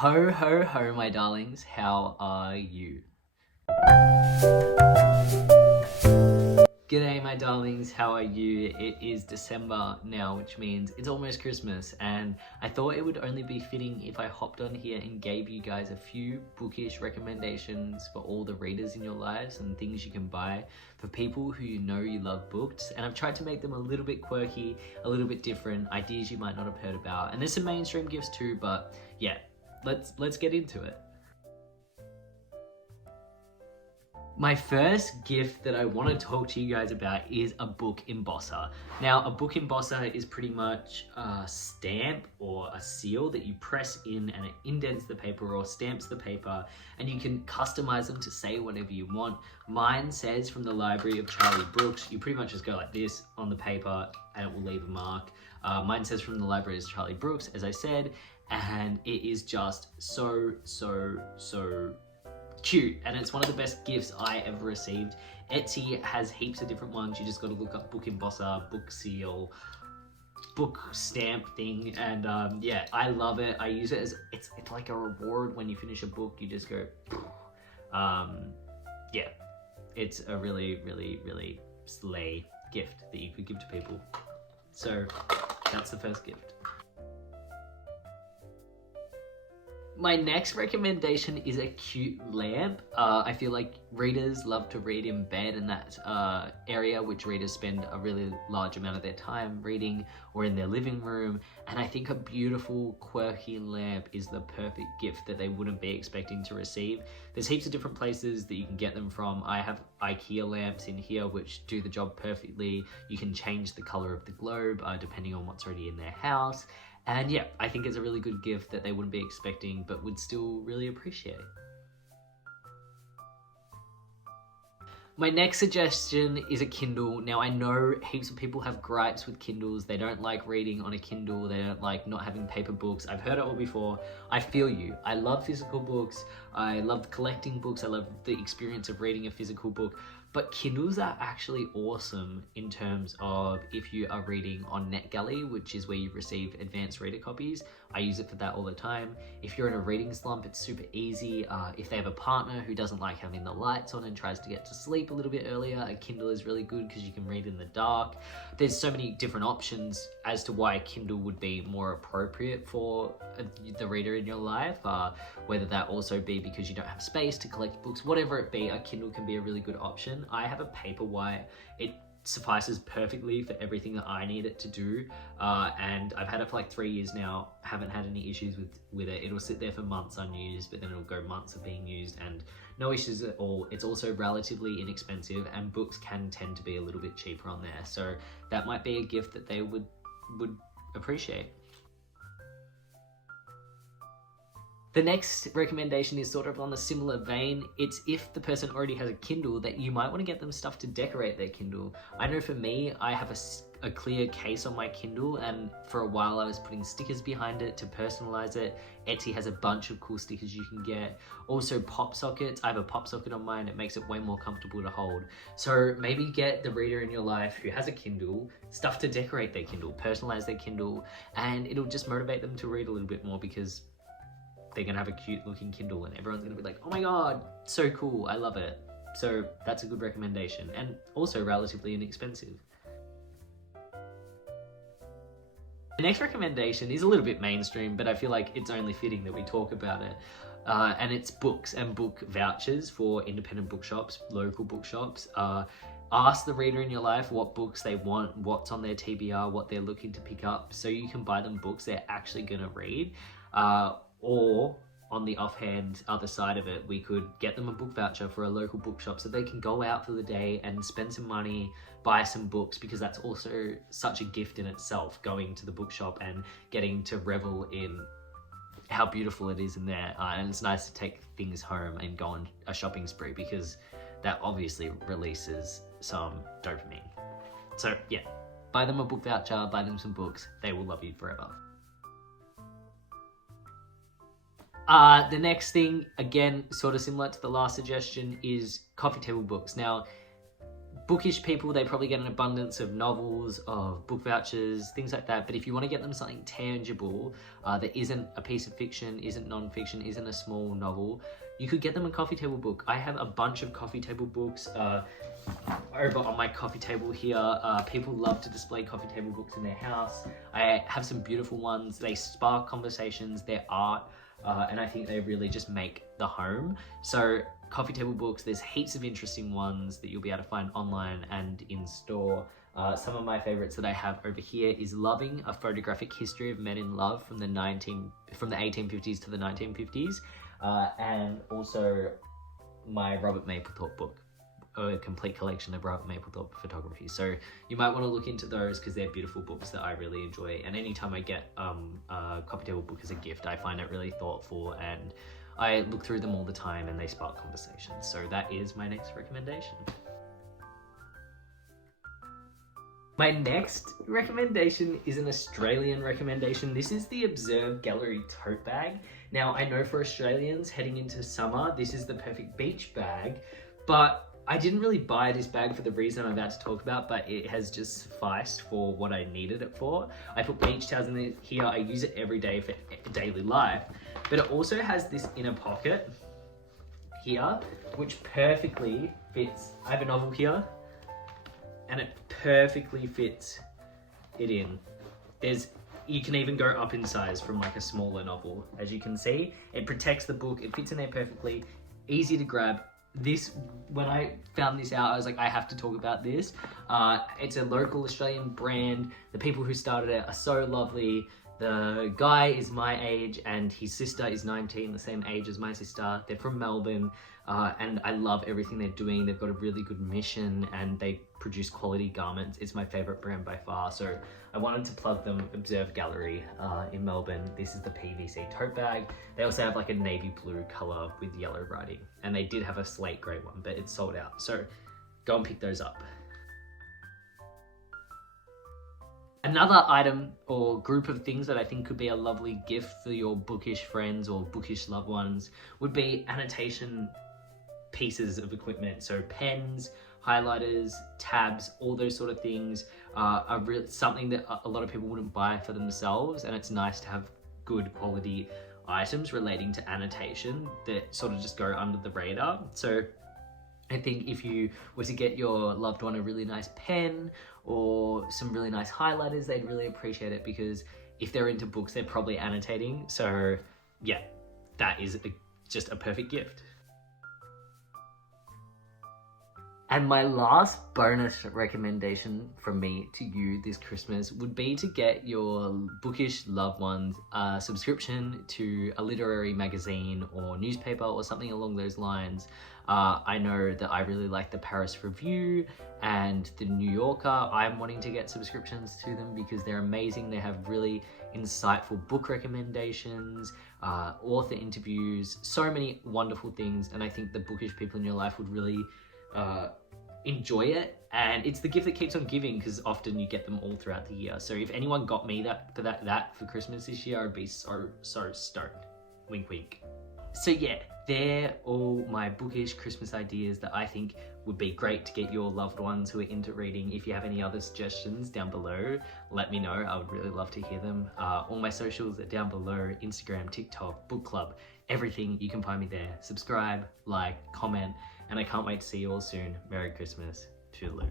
Ho, ho, ho, my darlings, how are you? G'day, my darlings, how are you? It is December now, which means it's almost Christmas, and I thought it would only be fitting if I hopped on here and gave you guys a few bookish recommendations for all the readers in your lives and things you can buy for people who you know you love books. And I've tried to make them a little bit quirky, a little bit different, ideas you might not have heard about. And there's some mainstream gifts too, but yeah, let's get into it. My first gift that I want to talk to you guys about is a book embosser. Now, a book embosser is pretty much a stamp or a seal that you press in and it indents the paper or stamps the paper, and you can customize them to say whatever you want. Mine says from the Library of Charlie Brooks. You pretty much just go like this on the paper and it will leave a mark. Mine says from the Library of Charlie Brooks, as I said, and it is just so cute, and it's one of the best gifts I ever received. Etsy has heaps of different ones. You just got to look up book embosser, book seal, book stamp thing, and yeah, I love it. I use it as it's like a reward when you finish a book. You just go yeah, it's a really slay gift that you could give to people. So that's the first gift. My next recommendation is a cute lamp. I feel like readers love to read in bed, and that area which readers spend a really large amount of their time reading, or in their living room. And I think a beautiful, quirky lamp is the perfect gift that they wouldn't be expecting to receive. There's heaps of different places that you can get them from. I have IKEA lamps in here which do the job perfectly. You can change the color of the globe depending on what's already in their house. And yeah, I think it's a really good gift that they wouldn't be expecting, but would still really appreciate. My next suggestion is a Kindle. Now, I know heaps of people have gripes with Kindles. They don't like reading on a Kindle. They don't like not having paper books. I've heard it all before. I feel you. I love physical books. I love collecting books. I love the experience of reading a physical book. But Kindles are actually awesome in terms of if you are reading on NetGalley, which is where you receive advanced reader copies. I use it for that all the time. If you're in a reading slump, it's super easy. If they have a partner who doesn't like having the lights on and tries to get to sleep a little bit earlier, a Kindle is really good because you can read in the dark. There's so many different options as to why a Kindle would be more appropriate for the reader in your life, whether that also be because you don't have space to collect books, whatever it be, a Kindle can be a really good option. I have a Paperwhite. It suffices perfectly for everything that I need it to do, and I've had it for like 3 years now. Haven't had any issues with it. It'll sit there for months unused, but then it'll go months of being used and no issues at all. It's also relatively inexpensive, and books can tend to be a little bit cheaper on there, so that might be a gift that they would appreciate. The next recommendation is sort of on a similar vein. It's if the person already has a Kindle, that you might want to get them stuff to decorate their Kindle. I know for me, I have a clear case on my Kindle, and for a while I was putting stickers behind it to personalize it. Etsy has a bunch of cool stickers you can get. Also pop sockets. I have a pop socket on mine. It makes it way more comfortable to hold. So maybe get the reader in your life who has a Kindle stuff to decorate their Kindle, personalize their Kindle, and it'll just motivate them to read a little bit more because they're gonna have a cute looking Kindle and everyone's gonna be like, oh my god, so cool, I love it. So that's a good recommendation, and also relatively inexpensive. The next recommendation is a little bit mainstream, but I feel like it's only fitting that we talk about it. And it's books and book vouchers for independent bookshops, local bookshops. Ask the reader in your life what books they want, what's on their TBR, what they're looking to pick up, so you can buy them books they're actually gonna read. Or on the offhand other side of it, we could get them a book voucher for a local bookshop so they can go out for the day and spend some money, buy some books, because that's also such a gift in itself, going to the bookshop and getting to revel in how beautiful it is in there. And it's nice to take things home and go on a shopping spree, because that obviously releases some dopamine. So yeah, buy them a book voucher, buy them some books, they will love you forever. The next thing, again, sort of similar to the last suggestion, is coffee table books. Now, Bookish people, they probably get an abundance of novels, of book vouchers, things like that. But if you want to get them something tangible that isn't a piece of fiction, isn't non-fiction, isn't a small novel, you could get them a coffee table book. I have a bunch of coffee table books over on my coffee table here. People love to display coffee table books in their house. I have some beautiful ones. They spark conversations, they're art, and I think they really just make the home. So coffee table books, there's heaps of interesting ones that you'll be able to find online and in store. Some of my favorites that I have over here is Loving, A Photographic History of Men in Love from the 1850s to the 1950s. And also my Robert Mapplethorpe book, a complete collection of Robert Mapplethorpe photography. So you might want to look into those because they're beautiful books that I really enjoy. And anytime I get a coffee table book as a gift, I find it really thoughtful, and I look through them all the time and they spark conversations. So that is my next recommendation. My next recommendation is an Australian recommendation. This is the Observe Gallery tote bag. Now, I know for Australians heading into summer, this is the perfect beach bag, but I didn't really buy this bag for the reason I'm about to talk about, but it has just sufficed for what I needed it for. I put beach towels in here. I use it every day for daily life, but it also has this inner pocket here, which perfectly fits. I have a novel here, and it perfectly fits it in. You can even go up in size from like a smaller novel. As you can see, it protects the book, it fits in there perfectly, easy to grab. This, when I found this out, I was like, I have to talk about this. It's a local Australian brand. The people who started it are so lovely. The guy is my age and his sister is 19, the same age as my sister. They're from Melbourne, and I love everything they're doing. They've got a really good mission and they produce quality garments. It's my favorite brand by far. So I wanted to plug them. Observe Gallery in Melbourne. This is the PVC tote bag. They also have like a navy blue color with yellow writing, and they did have a slate gray one, but it's sold out. So go and pick those up. Another item or group of things that I think could be a lovely gift for your bookish friends or bookish loved ones would be annotation pieces of equipment. So pens, highlighters, tabs, all those sort of things are something that a lot of people wouldn't buy for themselves, and it's nice to have good quality items relating to annotation that sort of just go under the radar. So I think if you were to get your loved one a really nice pen or some really nice highlighters, they'd really appreciate it, because if they're into books, they're probably annotating. So yeah, that is just a perfect gift. And my last bonus recommendation from me to you this Christmas would be to get your bookish loved ones a subscription to a literary magazine or newspaper or something along those lines. I know that I really like the Paris Review and the New Yorker. I'm wanting to get subscriptions to them because they're amazing. They have really insightful book recommendations, author interviews, so many wonderful things. And I think the bookish people in your life would really enjoy it, and it's the gift that keeps on giving, because often you get them all throughout the year. So if anyone got me that for Christmas this year, I'd be so stoked. Wink wink. So yeah, they're all my bookish Christmas ideas that I think would be great to get your loved ones who are into reading. If you have any other suggestions down below, let me know. I would really love to hear them. All my socials are down below: Instagram, TikTok, book club, everything. You can find me there. Subscribe, like, comment, and I can't wait to see you all soon. Merry Christmas. Toodaloo.